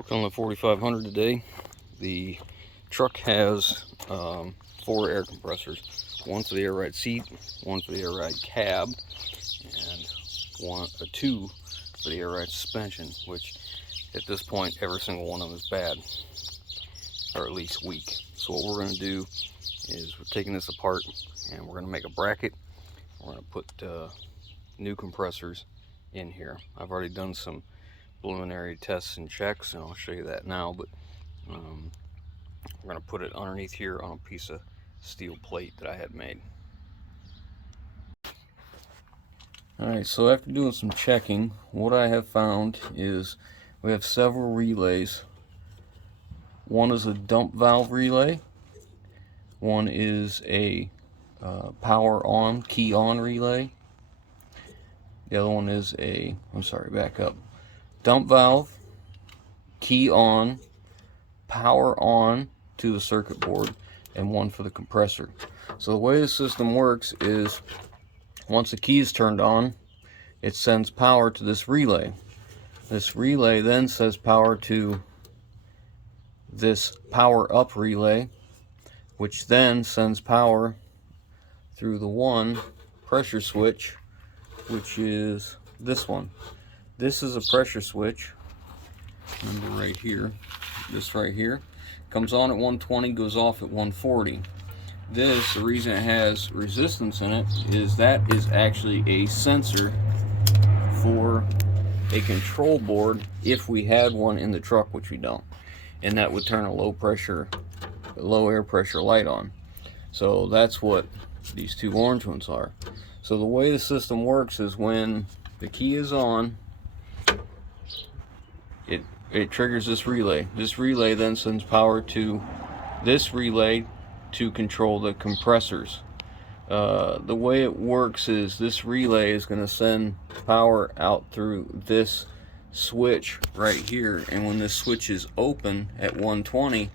Working on the 4500 today. The truck has 4 air compressors. One for the air ride seat, one for the air ride cab, and two for the air ride suspension, which at this point every single one of them is bad, or at least weak. So what we're going to do is we're taking this apart and we're going to make a bracket. We're going to put new compressors in here. I've already done some preliminary tests and checks, and I'll show you that now, but we're going to put it underneath here on a piece of steel plate that I had made. Alright, so after doing some checking, what I have found is we have several relays. One is a dump valve relay, one is a power on, key on relay. The other one is a, back up, dump valve, key on, power on to the circuit board, and one for the compressor. So the way the system works is once the key is turned on, it sends power to this relay. This relay then sends power to this power up relay, which then sends power through the one pressure switch, which is this one. This is a pressure switch, number right here. This right here comes on at 120, goes off at 140. This, the reason it has resistance in it, is that is actually a sensor for a control board if we had one in the truck, which we don't, and that would turn a low air pressure light on. So that's what these two orange ones are. So the way the system works is when the key is on, it triggers this relay. This relay then sends power to this relay to control the compressors. The way it works is this relay is going to send power out through this switch right here, and when this switch is open at 120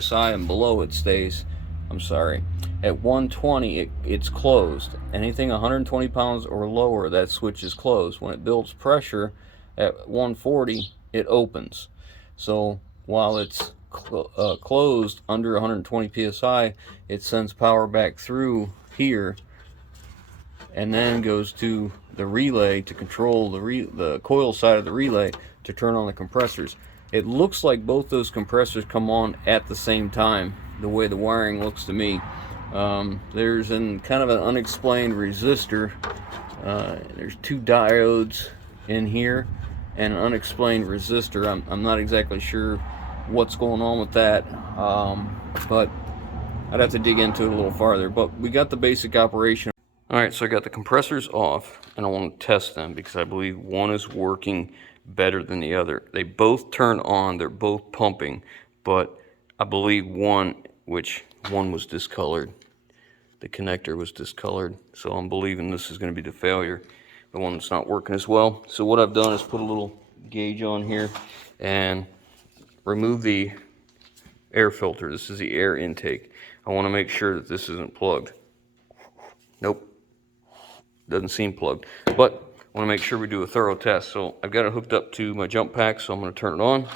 psi and below, it stays, at 120 it's closed. Anything 120 pounds or lower, that switch is closed. When it builds pressure at 140, it opens. So while it's closed under 120 psi, it sends power back through here and then goes to the relay to control the coil side of the relay to turn on the compressors. It looks like both those compressors come on at the same time, the way the wiring looks to me. There's kind of an unexplained resistor. There's 2 diodes in here and an unexplained resistor. I'm not exactly sure what's going on with that, but I'd have to dig into it a little farther. But we got the basic operation. Alright, so I got the compressors off and I want to test them because I believe one is working better than the other. They both turn on, they're both pumping, but I believe one was discolored. The connector was discolored, so I'm believing this is going to be the failure, the one that's not working as well. So what I've done is put a little gauge on here and remove the air filter. This is the air intake. I want to make sure that this isn't plugged. Nope, doesn't seem plugged, but I want to make sure we do a thorough test. So I've got it hooked up to my jump pack, so I'm going to turn it on.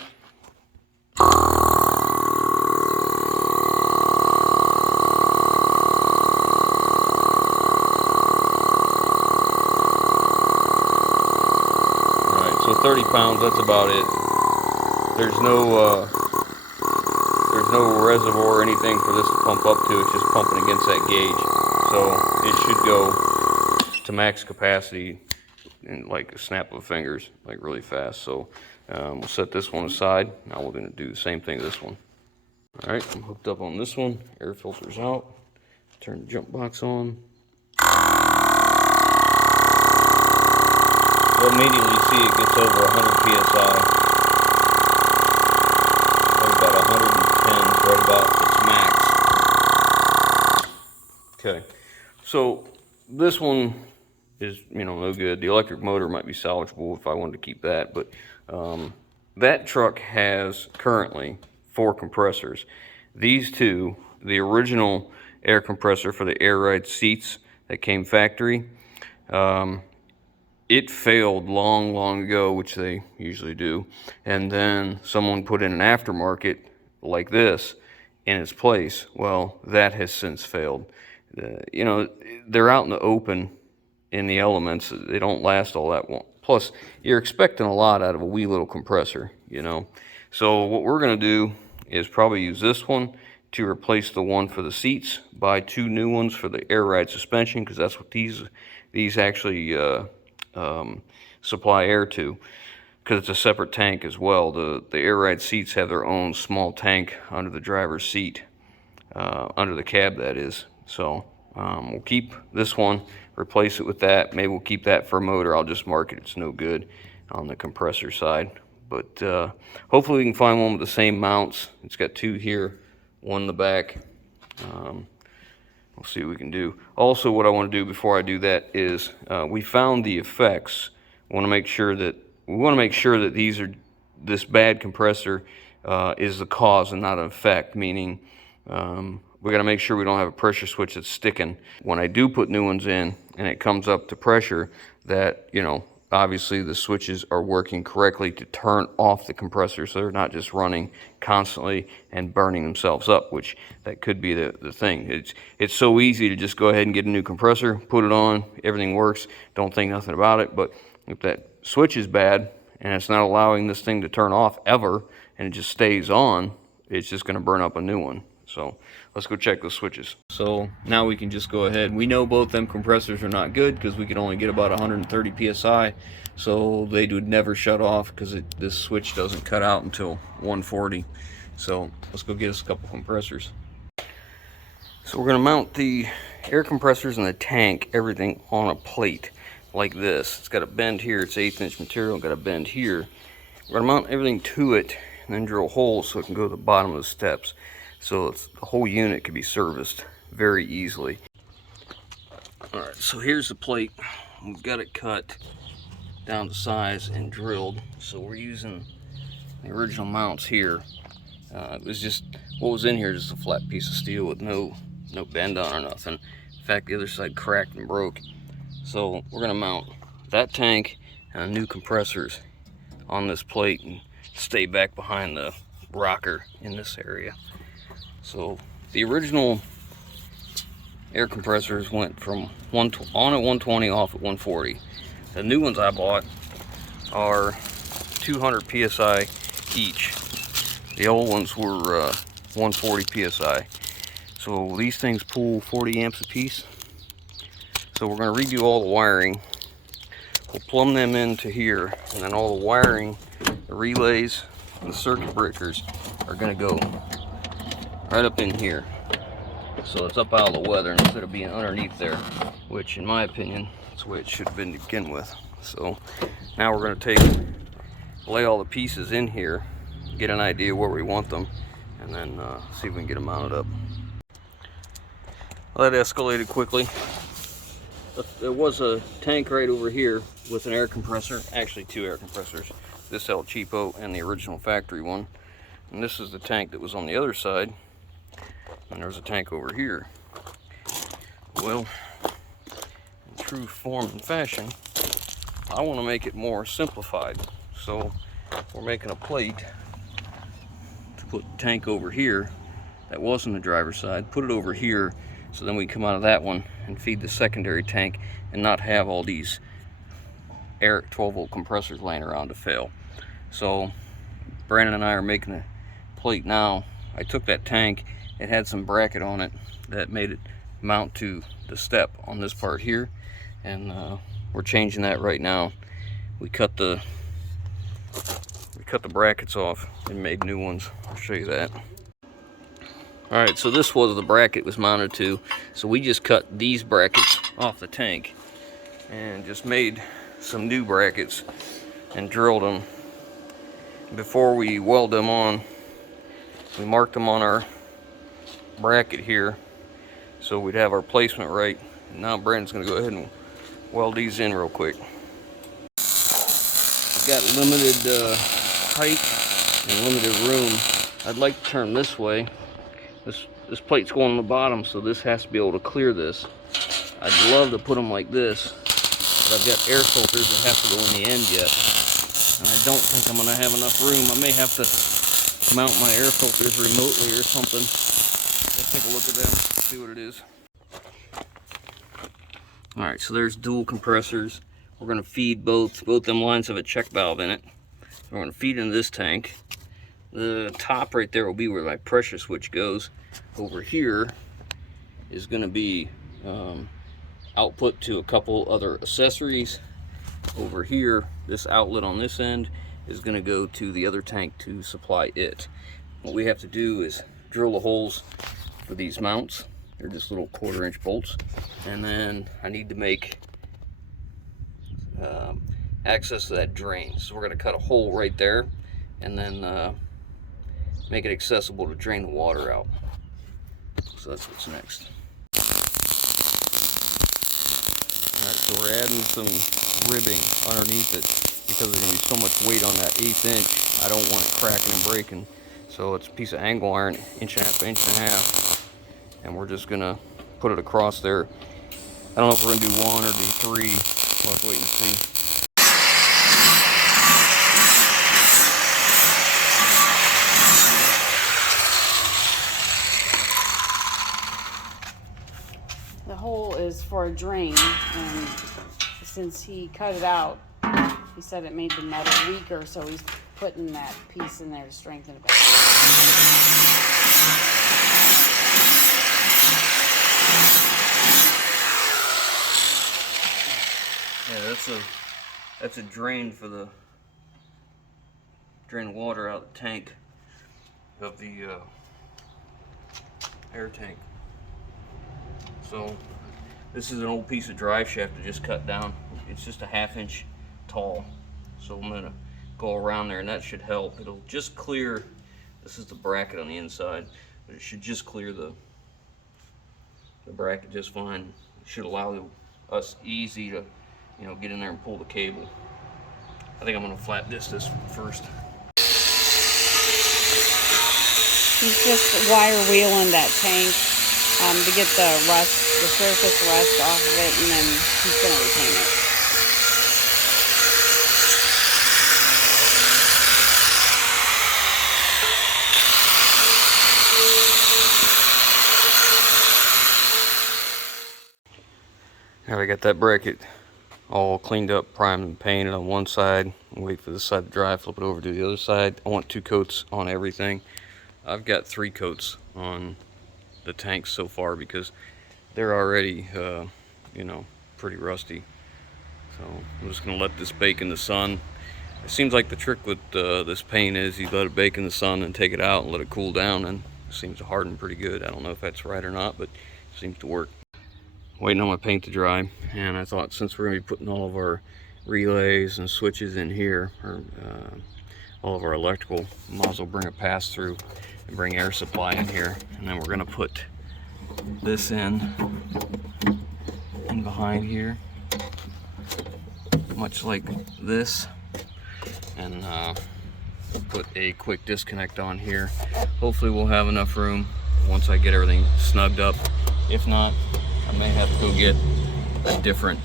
Alright, so 30 pounds, that's about it. There's no reservoir or anything for this to pump up to. It's just pumping against that gauge, so it should go to max capacity in like a snap of fingers, like really fast. So we'll set this one aside. Now we're going to do the same thing to this one. All right, I'm hooked up on this one. Air filter's out. Turn the jump box on. You'll immediately see it gets over 100 psi. About 110, right about its max. Okay, so this one is, no good. The electric motor might be salvageable if I wanted to keep that, but that truck has currently 4 compressors. These 2, the original air compressor for the air ride seats that came factory, it failed long ago, which they usually do, and then someone put in an aftermarket like this in its place. Well, that has since failed. You know, they're out in the open in the elements. They don't last all that long. Plus, you're expecting a lot out of a wee little compressor, you know. So what we're going to do is probably use this one to replace the one for the seats, buy 2 new ones for the air ride suspension, because that's what these actually supply air to, because it's a separate tank as well. The air ride seats have their own small tank under the driver's seat, under the cab, that is. So we'll keep this one, replace it with that. Maybe we'll keep that for a motor. I'll just mark it. It's no good on the compressor side. But hopefully we can find one with the same mounts. It's got 2 here, 1 in the back. We'll see what we can do. Also, what I want to do before I do that is we found the effects. We want to make sure that this bad compressor is the cause and not an effect, meaning we got to make sure we don't have a pressure switch that's sticking. When I do put new ones in and it comes up to pressure, that, you know, obviously the switches are working correctly to turn off the compressor, so they're not just running constantly and burning themselves up, which that could be the thing. It's so easy to just go ahead and get a new compressor, put it on, everything works, don't think nothing about it. But if that switch is bad and it's not allowing this thing to turn off ever and it just stays on, it's just going to burn up a new one. So let's go check those switches. So now we can just go ahead. We know both them compressors are not good because we can only get about 130 psi, so they would never shut off because this switch doesn't cut out until 140. So let's go get us a couple compressors. So we're going to mount the air compressors and the tank, everything on a plate like this. It's got a bend here. It's 1/8 inch material. Got a bend here. We're going to mount everything to it and then drill holes so it can go to the bottom of the steps. So the whole unit can be serviced very easily. Alright, so here's the plate. We've got it cut down to size and drilled. So we're using the original mounts here. It was just, what was in here, just a flat piece of steel with no bend on or nothing. In fact, the other side cracked and broke. So we're going to mount that tank and new compressors on this plate and stay back behind the rocker in this area. So the original air compressors went from on at 120, off at 140. The new ones I bought are 200 psi each. The old ones were 140 psi. So these things pull 40 amps a piece. So we're going to redo all the wiring. We'll plumb them into here, and then all the wiring, the relays, and the circuit breakers are going to go right up in here, so it's up out of the weather instead of being underneath there, which in my opinion that's the way it should have been to begin with. So now we're going to lay all the pieces in here, get an idea where we want them, and then see if we can get them mounted up. Well, that escalated quickly. There was a tank right over here with an air compressor, actually 2 air compressors, this El Cheapo and the original factory one, and this is the tank that was on the other side. And there's a tank over here. Well, in true form and fashion, I want to make it more simplified. So we're making a plate to put the tank over here that was on the driver's side, put it over here, so then we come out of that one and feed the secondary tank and not have all these air 12-volt compressors laying around to fail. So Brandon and I are making a plate now. I took that tank, it had some bracket on it that made it mount to the step on this part here, and we're changing that right now. We cut the brackets off and made new ones. I'll show you that. Alright, so this was the bracket it was mounted to. So we just cut these brackets off the tank and just made some new brackets and drilled them. Before we weld them on, we marked them on our bracket here so we'd have our placement right. And now Brandon's going to go ahead and weld these in real quick. We've got limited height and limited room. I'd like to turn this way. This plate's going on the bottom, so this has to be able to clear this. I'd love to put them like this But I've got air filters that have to go in the end yet. And I don't think I'm going to have enough room. I may have to mount my air filters remotely or something. Let's take a look at them, see what it is. Alright, so there's dual compressors. We're going to feed both them lines have a check valve in it. So we're going to feed into this tank. The top right there will be where my pressure switch goes. Over here is going to be output to a couple other accessories. Over here, this outlet on this end is going to go to the other tank to supply it. What we have to do is drill the holes for these mounts. They're just little 1/4-inch bolts. And then I need to make access to that drain. So we're going to cut a hole right there and then make it accessible to drain the water out. So that's what's next. Alright, so we're adding some ribbing underneath it because there's going to be so much weight on that 1/8 inch. I don't want it cracking and breaking. So it's a piece of angle iron, 1.5 inches, 1.5 inches. And we're just going to put it across there. I don't know if we're going to do 1 or do 3. We'll have to wait and see. The hole is for a drain, and since he cut it out, he said it made the metal weaker, so he's putting that piece in there to strengthen it back. Yeah, that's a drain for the drain water out of the tank of the air tank. So this is an old piece of drive shaft I just cut down. It's just a 1/2 inch tall. So I'm gonna go around there and that should help. It'll just clear, this is the bracket on the inside, but it should just clear the bracket just fine. It should allow us easy to, you know, get in there and pull the cable. I think I'm gonna flat disc this first. He's just wire wheeling that tank to get the rust, the surface rust off of it, and then he's gonna retain it. Now I got that bracket all cleaned up, primed and painted on one side. Wait for this side to dry, flip it over to the other side. I want 2 coats on everything. I've got 3 coats on the tanks so far because they're already, you know, pretty rusty. So I'm just gonna let this bake in the sun. It seems like the trick with this paint is you let it bake in the sun and take it out and let it cool down, and it seems to harden pretty good. I don't know if that's right or not, but it seems to work. Waiting on my paint to dry, and I thought since we're going to be putting all of our relays and switches in here, or all of our electrical, might as well bring a pass through and bring air supply in here, and then we're going to put this in behind here, much like this, and put a quick disconnect on here. Hopefully we'll have enough room once I get everything snugged up. If not, I may have to go get a different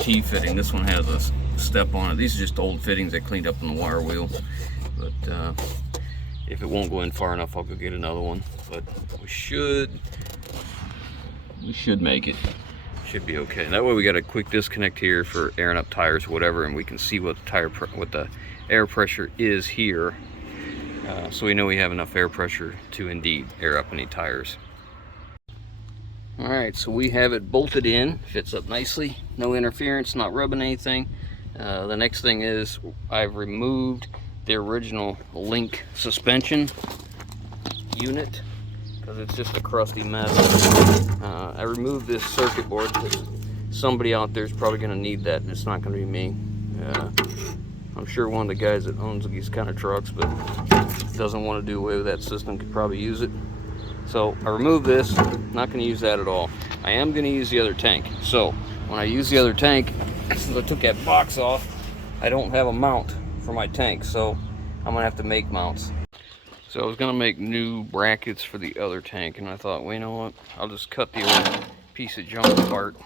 T-fitting. This one has a step on it. These are just old fittings I cleaned up on the wire wheel. But if it won't go in far enough, I'll go get another one. But we should make it. Should be okay. That way we got a quick disconnect here for airing up tires or whatever, and we can see what the air pressure is here. So we know we have enough air pressure to indeed air up any tires. Alright, so we have it bolted in, fits up nicely, no interference, not rubbing anything. The next thing is I've removed the original link suspension unit because it's just a crusty mess. I removed this circuit board because somebody out there is probably going to need that, and it's not going to be me. I'm sure one of the guys that owns these kind of trucks but doesn't want to do away with that system could probably use it. So I removed this, not going to use that at all. I am going to use the other tank. So when I use the other tank, since I took that box off, I don't have a mount for my tank. So I'm going to have to make mounts. So I was going to make new brackets for the other tank, and I thought, well, you know what? I'll just cut the old piece of junk apart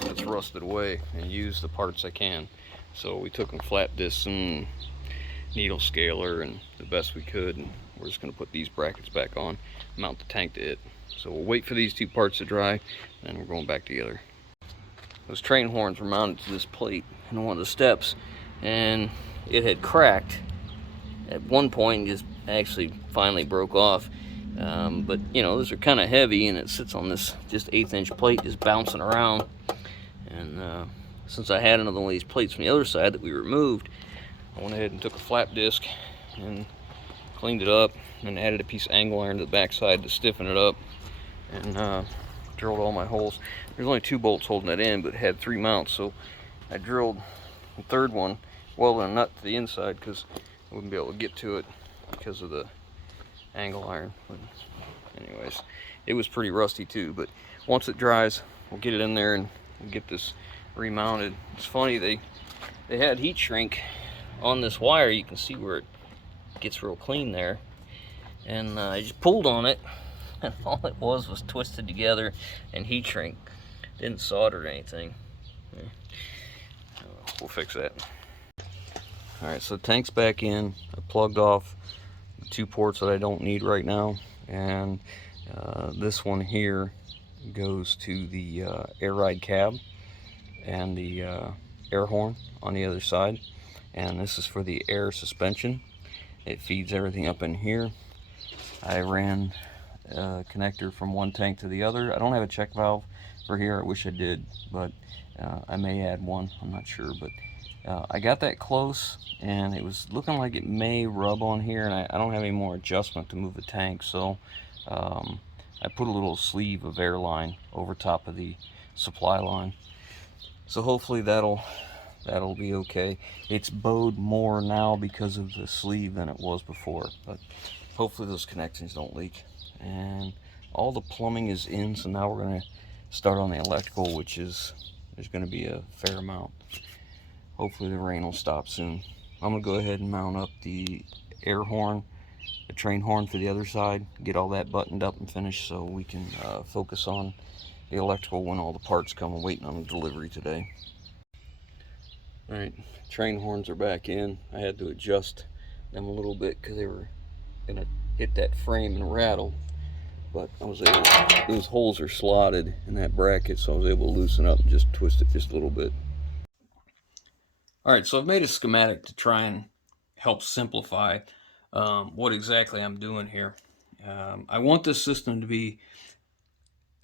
that's rusted away and use the parts I can. So we took them flat discs and needle scaler and the best we could, and we're just going to put these brackets back on, mount the tank to it. So we'll wait for these two parts to dry, and we're going back together. Those train horns were mounted to this plate in one of the steps, and it had cracked at one point, just actually finally broke off. But you know, those are kind of heavy, and it sits on this just 1/8 inch plate just bouncing around. And since I had another one of these plates from the other side that we removed, I went ahead and took a flap disc and cleaned it up, and added a piece of angle iron to the back side to stiffen it up, and drilled all my holes. There's only 2 bolts holding it in, but it had 3 mounts, so I drilled the third one, welding a nut to the inside because I wouldn't be able to get to it because of the angle iron. But anyways, it was pretty rusty too, but once it dries, we'll get it in there and we'll get this remounted. It's funny, they had heat shrink on this wire. You can see where it gets real clean there, and I just pulled on it, and all it was twisted together and heat shrink. Didn't solder or anything. We'll fix that. Alright, so the tank's back in. I plugged off the 2 ports that I don't need right now, and this one here goes to the air ride cab and the air horn on the other side, and this is for the air suspension. It feeds everything up in here. I ran a connector from one tank to the other. I don't have a check valve for here. I wish I did, but I may add one. I'm not sure, but I got that close, and it was looking like it may rub on here, and I don't have any more adjustment to move the tank, so I put a little sleeve of air line over top of the supply line. So hopefully that'll be okay. It's bowed more now because of the sleeve than it was before, but hopefully those connections don't leak. And all the plumbing is in, so now we're going to start on the electrical, which is, there's going to be a fair amount. Hopefully the rain will stop soon. I'm going to go ahead and mount up the air horn, the train horn for the other side, get all that buttoned up and finished so we can focus on the electrical when all the parts come. I'm waiting on the delivery today. Alright, train horns are back in. I had to adjust them a little bit because they were going to hit that frame and rattle, but I was able, those holes are slotted in that bracket, so I was able to loosen up and just twist it just a little bit. Alright, so I've made a schematic to try and help simplify what exactly I'm doing here. I want this system to be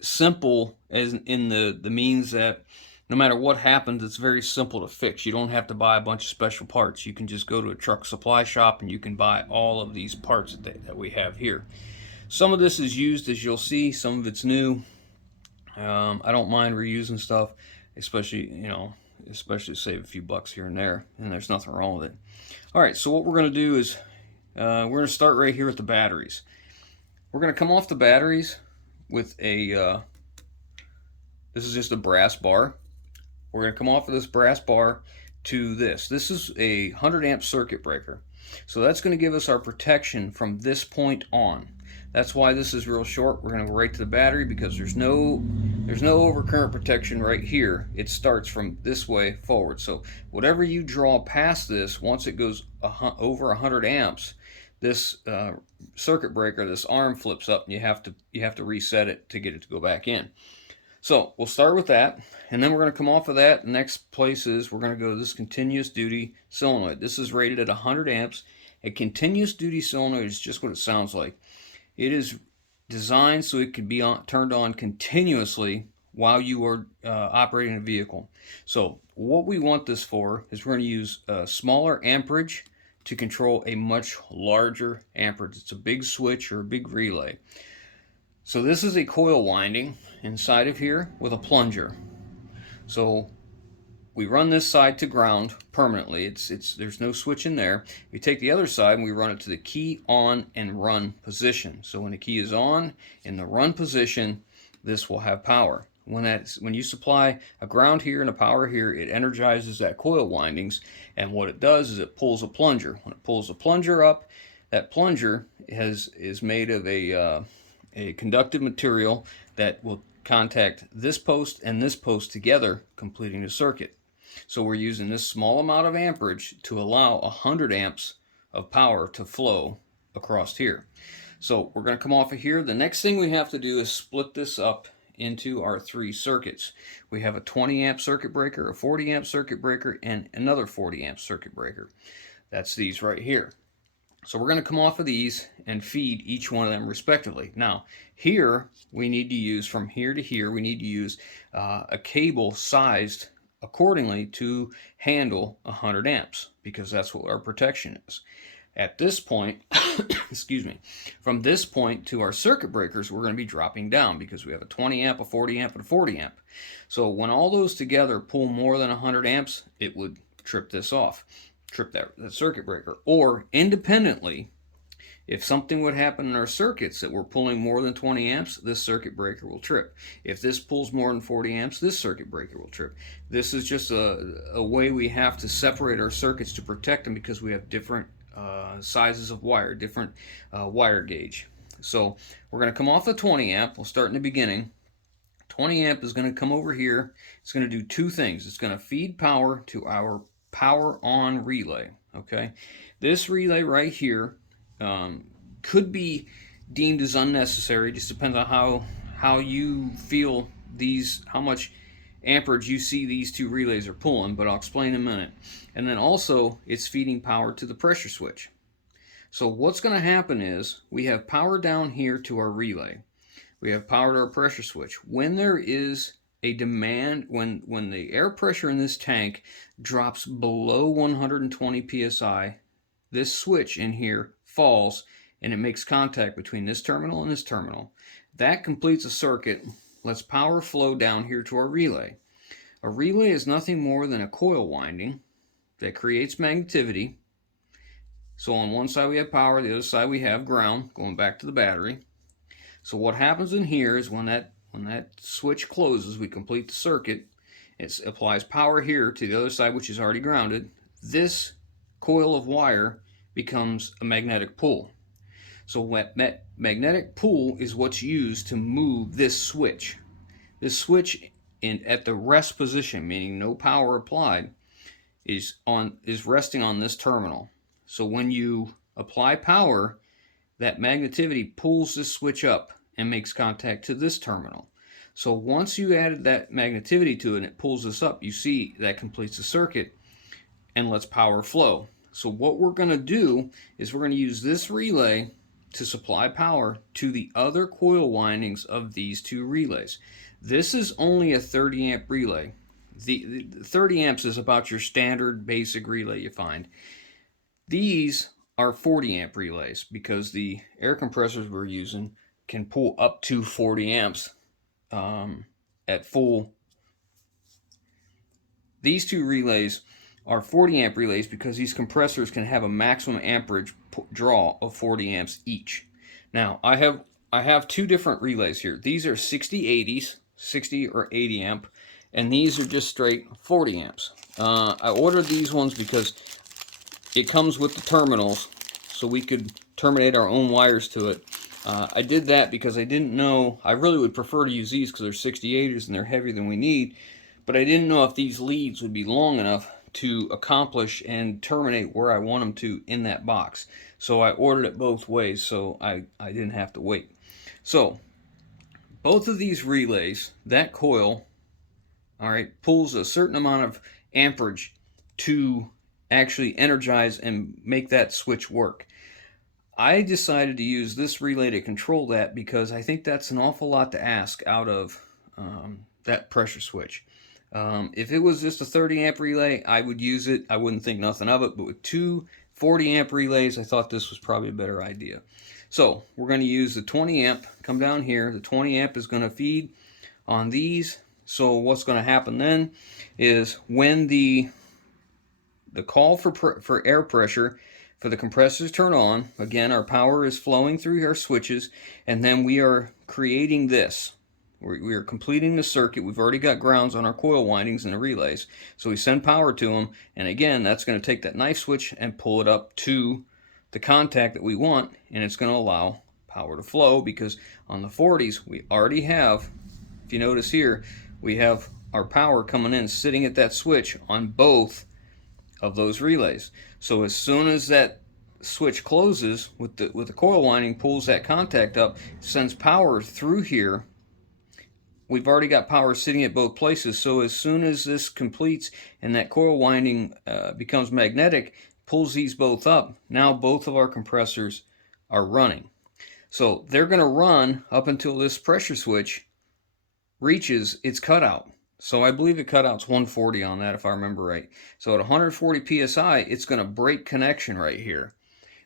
simple as in the means that no matter what happens, it's very simple to fix. You don't have to buy a bunch of special parts. You can just go to a truck supply shop and you can buy all of these parts that we have here. Some of this is used, as you'll see. Some of it's new. I don't mind reusing stuff, especially, you know, especially save a few bucks here and there, and there's nothing wrong with it. Alright, so what we're going to do is we're going to start right here with the batteries. We're going to come off the batteries with a this is just a brass bar. We're going to come off of this brass bar to this. This is a 100 amp circuit breaker, so that's going to give us our protection from this point on. That's why this is real short. We're going to go right to the battery because there's no overcurrent protection right here. It starts from this way forward. So whatever you draw past this, once it goes over 100 amps, this circuit breaker, this arm flips up, and you have to reset it to get it to go back in. So we'll start with that, and then we're going to come off of that. The next place is we're going to go to this continuous duty solenoid. This is rated at 100 amps. A continuous duty solenoid is just what it sounds like. It is designed so it could be turned on continuously while you are operating a vehicle. So what we want this for is we're going to use a smaller amperage to control a much larger amperage. It's a big switch or a big relay. So this is a coil winding inside of here with a plunger. So we run this side to ground permanently. There's no switch in there. We take the other side and we run it to the key on and run position. So when the key is on in the run position, this will have power. When you supply a ground here and a power here, it energizes that coil windings, and what it does is it pulls a plunger. When it pulls a plunger up, that plunger is made of a conductive material that will contact this post and this post together, completing the circuit. So we're using this small amount of amperage to allow 100 amps of power to flow across here. So we're going to come off of here. The next thing we have to do is split this up into our 3 circuits. We have a 20 amp circuit breaker, a 40 amp circuit breaker, and another 40 amp circuit breaker. That's these right here. So we're going to come off of these and feed each one of them respectively. Now here we need to use, from here to here, we need to use a cable sized accordingly to handle 100 amps, because that's what our protection is. At this point, excuse me, from this point to our circuit breakers, we're going to be dropping down because we have a 20 amp, a 40 amp, and a 40 amp. So when all those together pull more than 100 amps, it would trip this off, trip that circuit breaker. Or independently, if something would happen in our circuits that we're pulling more than 20 amps, this circuit breaker will trip. If this pulls more than 40 amps, this circuit breaker will trip. This is just a way we have to separate our circuits to protect them, because we have different sizes of wire, different wire gauge. So we're going to come off the 20 amp. We'll start in the beginning. 20 amp is going to come over here. It's going to do 2 things. It's going to feed power to our power on relay. Okay, this relay right here could be deemed as unnecessary. Just depends on how you feel these, how much amperage you see these 2 relays are pulling, but I'll explain in a minute. And then also it's feeding power to the pressure switch. So what's going to happen is we have power down here to our relay. We have power to our pressure switch. When there is a demand, when the air pressure in this tank drops below 120 psi, this switch in here falls and it makes contact between this terminal and this terminal. That completes a circuit, lets power flow down here to our relay. A relay is nothing more than a coil winding that creates magnetivity. So on one side we have power, the other side we have ground, going back to the battery. So what happens in here is when that switch closes, we complete the circuit. It applies power here to the other side, which is already grounded. This coil of wire becomes a magnetic pull. So what magnetic pull is what's used to move this switch. This switch at the rest position, meaning no power applied, is resting on this terminal. So when you apply power, that magnetivity pulls this switch up and makes contact to this terminal. So once you added that magnetivity to it and it pulls this up, you see that completes the circuit and lets power flow. So what we're going to do is we're going to use this relay to supply power to the other coil windings of these 2 relays. This is only a 30 amp relay. The 30 amps is about your standard basic relay you find. These are 40 amp relays because the air compressors we're using can pull up to 40 amps at full. These 2 relays are 40 amp relays because these compressors can have a maximum amperage draw of 40 amps each. Now I have 2 different relays here. These are 60/80s, 60 or 80 amp, and these are just straight 40 amps. I ordered these ones because it comes with the terminals, so we could terminate our own wires to it. I did that because I didn't know, I really would prefer to use these because they're 60/80s and they're heavier than we need, but I didn't know if these leads would be long enough to accomplish and terminate where I want them to in that box. So I ordered it both ways so I didn't have to wait. So both of these relays, that coil, all right, pulls a certain amount of amperage to actually energize and make that switch work. I decided to use this relay to control that because I think that's an awful lot to ask out of that pressure switch. If it was just a 30 amp relay, I would use it. I wouldn't think nothing of it. But with 2 40 amp relays, I thought this was probably a better idea. So we're going to use the 20 amp. Come down here. The 20 amp is going to feed on these. So what's going to happen then is when the call for air pressure for the compressors turn on, again our power is flowing through our switches, and then we are creating this. We are completing the circuit. We've already got grounds on our coil windings and the relays, so we send power to them, and again that's going to take that knife switch and pull it up to the contact that we want, and it's going to allow power to flow because on the 40s we already have if you notice here, we have our power coming in, sitting at that switch on both of those relays. So as soon as that switch closes with the coil winding, pulls that contact up, sends power through here. We've already got power sitting at both places, so as soon as this completes and that coil winding becomes magnetic, pulls these both up, now both of our compressors are running. So they're going to run up until this pressure switch reaches its cutout. So I believe the cutout's 140 on that, if I remember right. So at 140 psi, it's going to break connection right here.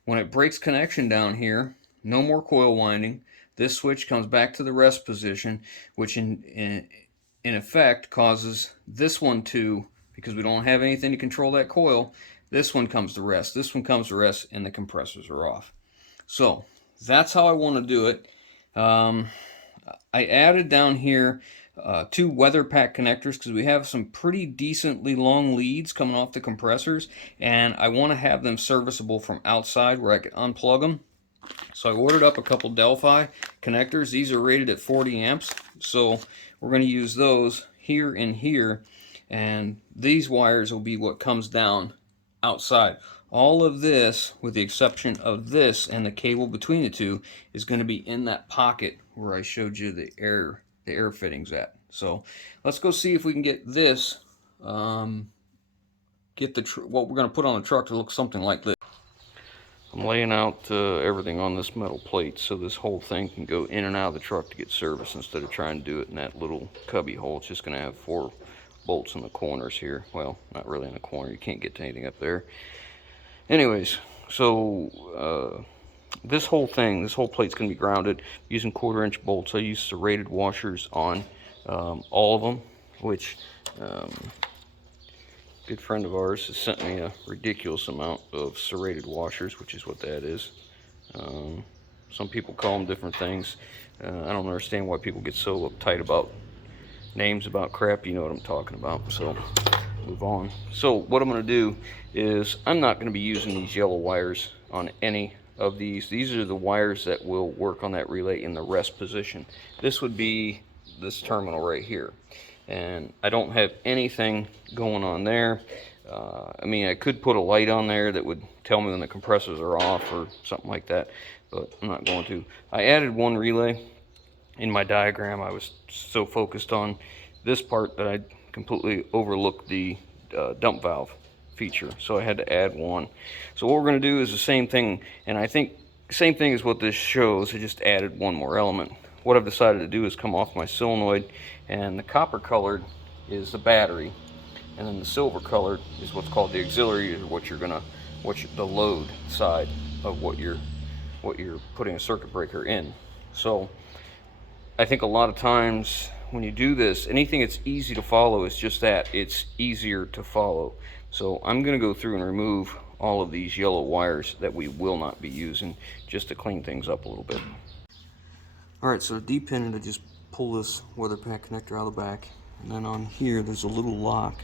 When it breaks connection down here, no more coil winding. This switch comes back to the rest position, which in effect causes this one to, because we don't have anything to control that coil, this one comes to rest, this one comes to rest, and the compressors are off. So that's how I want to do it. I added down here 2 weather pack connectors because we have some pretty decently long leads coming off the compressors, and I want to have them serviceable from outside where I can unplug them. So I ordered up a couple Delphi connectors. These are rated at 40 amps, so we're going to use those here and here, and these wires will be what comes down outside. All of this, with the exception of this and the cable between the two, is going to be in that pocket where I showed you the air fittings at. So let's go see if we can get this, what we're going to put on the truck to look something like this. I'm laying out everything on this metal plate so this whole thing can go in and out of the truck to get service instead of trying to do it in that little cubby hole. It's just going to have 4 bolts in the corners here. Well, not really in the corner. You can't get to anything up there. Anyways, so this whole plate's going to be grounded using 1/4-inch bolts. I use serrated washers on all of them, which a good friend of ours has sent me a ridiculous amount of serrated washers, which is what that is. Some people call them different things. I don't understand why people get so uptight about names about crap. You know what I'm talking about, so move on. So what I'm going to do is I'm not going to be using these yellow wires on any of these. These are the wires that will work on that relay in the rest position. This would be this terminal right here, and I don't have anything going on there. I mean, I could put a light on there that would tell me when the compressors are off or something like that, but I'm not going to. I added 1 relay in my diagram. I was so focused on this part that I completely overlooked the dump valve feature, so I had to add 1. So what we're going to do is the same thing, and I think same thing as what this shows. I just added 1 more element. What I've decided to do is come off my solenoid, and the copper colored is the battery, and then the silver colored is what's called the auxiliary, or the load side of what you're putting a circuit breaker in. So I think a lot of times when you do this, anything that's easy to follow is just that. It's easier to follow. So I'm going to go through and remove all of these yellow wires that we will not be using, just to clean things up a little bit. Alright, so to deep-pin it, I just pull this weather pack connector out of the back, and then on here there's a little lock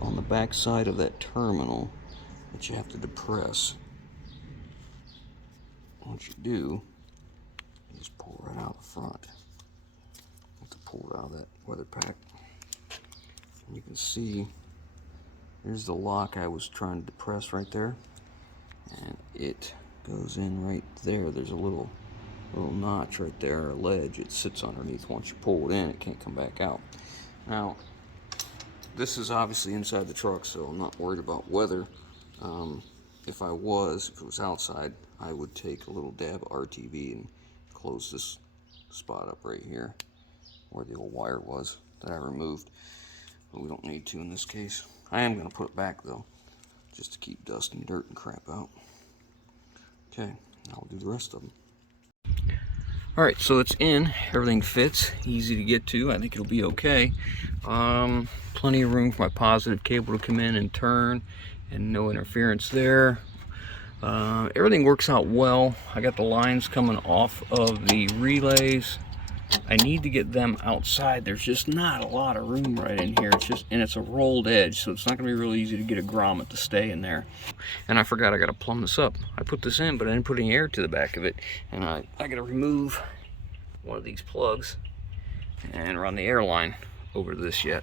on the back side of that terminal that you have to depress. Once you do, you just pull right out the front. You have to pull it out of that weather pack. And you can see there's the lock I was trying to depress right there, and it goes in right there. There's a little notch right there, a ledge. It sits underneath. Once you pull it in, it can't come back out. Now, this is obviously inside the truck, so I'm not worried about weather. If it was outside, I would take a little dab of RTV and close this spot up right here where the old wire was that I removed, but we don't need to in this case. I am going to put it back though, just to keep dust and dirt and crap out. Okay, now I'll do the rest of them. Alright, so it's in, everything fits, easy to get to. I think it'll be okay. Plenty of room for my positive cable to come in and turn, and no interference there. Everything works out well. I got the lines coming off of the relays. I need to get them outside. There's just not a lot of room right in here. It's a rolled edge, so it's not going to be really easy to get a grommet to stay in there. And I forgot I got to plumb this up. I put this in, but I didn't put any air to the back of it. And I got to remove one of these plugs and run the airline over this yet.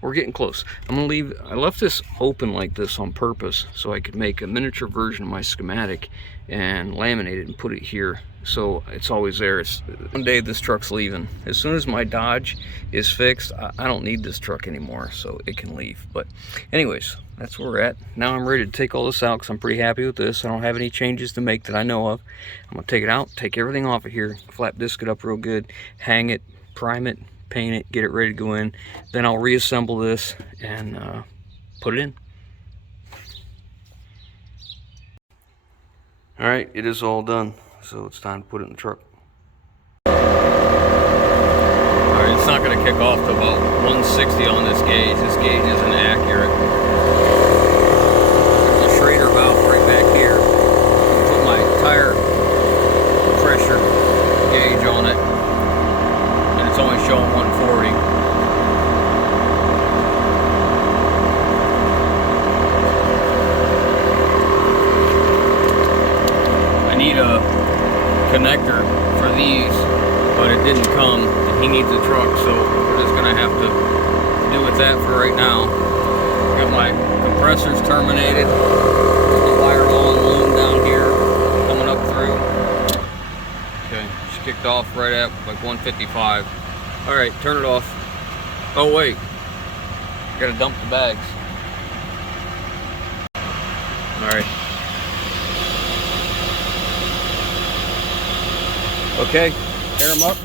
We're getting close. I'm gonna leave, I left this open like this on purpose so I could make a miniature version of my schematic and laminate it and put it here so it's always there. One day this truck's leaving. As soon as my Dodge is fixed, I don't need this truck anymore, so it can leave. But anyways, that's where we're at. Now I'm ready to take all this out because I'm pretty happy with this. I don't have any changes to make that I know of. I'm gonna take it out, take everything off of here, flap disc it up real good, hang it, prime it, paint it, get it ready to go in. Then I'll reassemble this and put it in. All right, it is all done. So it's time to put it in the truck. All right, it's not gonna kick off to about 160 on this gauge. This gauge isn't accurate. There's a Schrader valve right back here. Put my tire pressure gauge on it, and it's only showing 140. I need a connector for these, but it didn't come, and he needs a truck, so we're just gonna have to do with that for right now. Got my compressors terminated, the wire all in loom down here coming up through. Okay, just kicked off right at like 155. All right, turn it off. Oh wait, gotta dump the bags. All right. Okay, tear them up.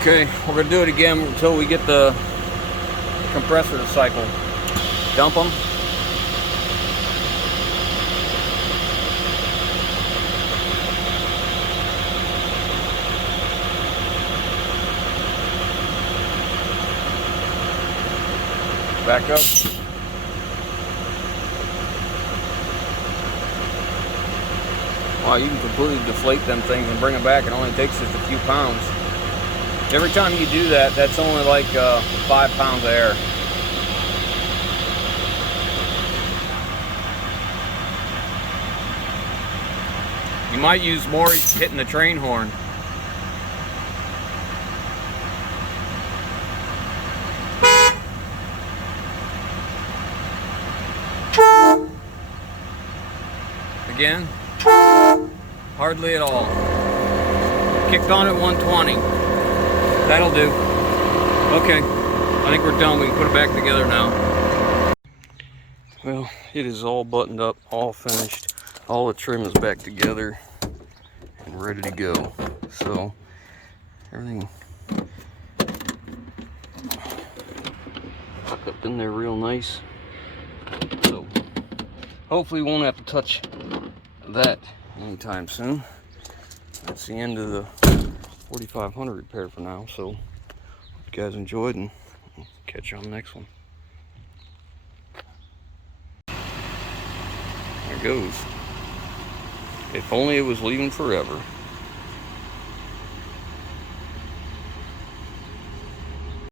Okay, we're gonna do it again until we get the compressor to cycle. Dump them. Back up. Wow, you can completely deflate them things and bring them back. It only takes just a few pounds. Every time you do that, that's only like 5 pounds of air. You might use more hitting the train horn. Again, hardly at all. Kicked on at 120. That'll do. Okay, I think we're done. We can put it back together now. Well, it is all buttoned up, all finished. All the trim is back together and ready to go. So everything tucked in there real nice. So hopefully we won't have to touch that anytime soon. That's the end of the 4500 repair for now. So hope you guys enjoyed, and I'll catch you on the next one. There it goes. If only it was leaving forever.